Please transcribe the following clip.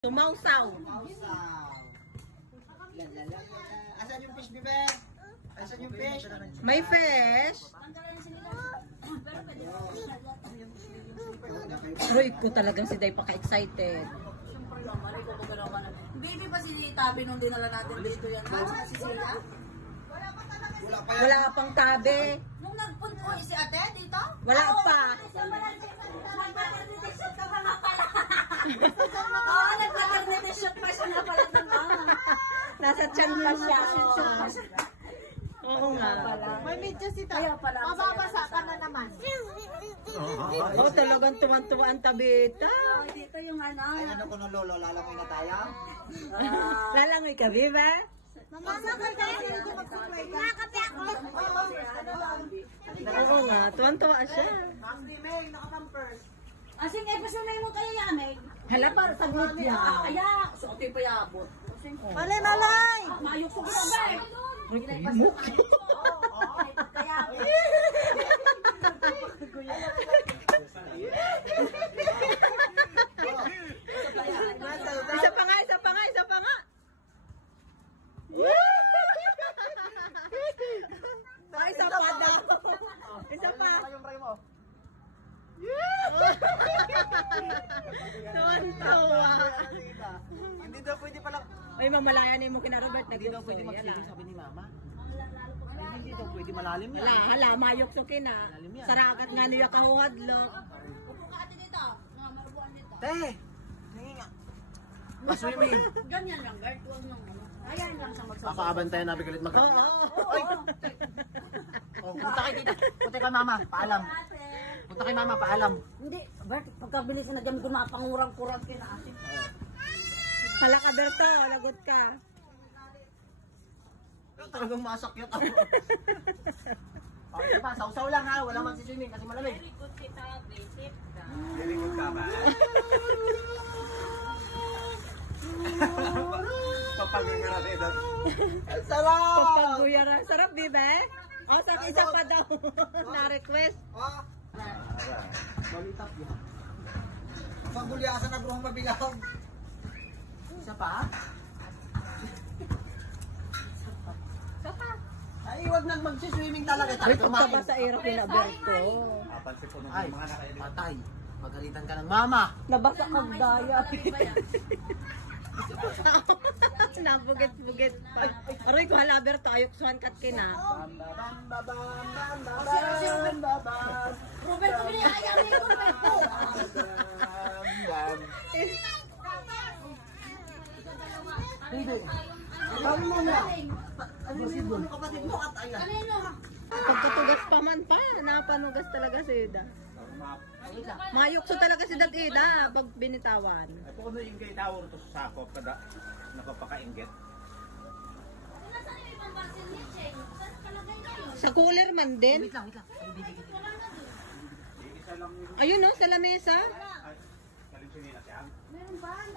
Tumausaw. Asan yung fish, bebe? Asan yung fish? May fish. Roy ko talagang si Day paka-excited. Baby pa si Tabi nung dinala natin dito yan. Si Sila? Wala pang tabi. Nung nagpunta si ate dito? Wala pa. Nagpa-shoot ka pa nga pala. Oo, nagpa-shoot pa siya nga pala naman. Nasa tiyan pa siya. Oo nga. May medyo si Kaya pala. mababasa ka na naman. Oo, talagang tuwan-tuwa ang tabita. Oh, dito yung ano. Ay, ano ko nung lolo, lalamoy na tayo? Lalangoy ka, Viva? Mama ka tayo, hindi mag-supply ka. Nakape ako. Oo nga, tuwan-tuwa siya. Ma'am May, naka-pampers. Asing episode mo kayo yamig. Hala, para sa group niya. Kaya, so okay pa yabot. Malay, malay! Mayok ko na ba? Kaya, Isa pa nga, isa pa nga, isa pa nga. Ay, isa pa daw. Isa pa. Tuwan-tuwa. Hindi daw pwede palang... Ay, mamalayan mo kina Robert. Hindi daw pwede magsiling, sabi ni mama. Ay, hindi daw pwede malalim yan. Hala, mayok so kina. Saragat nga niya kahuhadlok. upo ka ate dito. Mga marubuan dito. Te! Hingi nga. Maswimming. Ganyan lang, guard. Huwag nang ano. Ayan lang siya magsasabi. Papaabantayan namin galit Oo. Ay! Oh, punta kay tita. Punta kay mama, paalam. Punta kay mama, paalam. Hindi, Bert, pagkabilis na dyan, gumapangurang-kurang kinaasip. Hala ka, Berto. Lagot ka. Talagang masakyat ako. Okay pa, sausaw lang ha. Wala man si swimming kasi malamig. Very good kita, basic ka. Very good ka ba? Papagigaradedo. Sarap! Pagpaguyara. Sarap, di ba? O, sa isa pa daw. Na-request. Oh. Balitap yan. Pagulyasan na bro ang mabilaw. Isa pa? Isa pa? Ay, huwag nang magsiswimming talaga. Ay, pagkaba sa era kina Berto. Ay, patay. Magalitan ka ng mama. Nabasa kang daya. Nabuget-buget pa. Aroy ko hala Berto. Ayok suhan kat kina. Robert, kung biniyaya mo yung Robert po. Ano mo na? Ano yung kapatid mo at ayan? Kanino? Pagtutugas pa man pa. Napanugas talaga si Ida. Mayukso talaga si Dad Ida pag binitawan. Ito ko na yung kay tawar to sa sakop kada nakapakainggit. Nasaan yung ibang basil ni Cheng? Saan kalagay kayo? Sa cooler man din. Wait lang. Wala na doon. Isa lang yung Ayun no, sa lamesa. kalimsinin na siya. Meron ba? Ang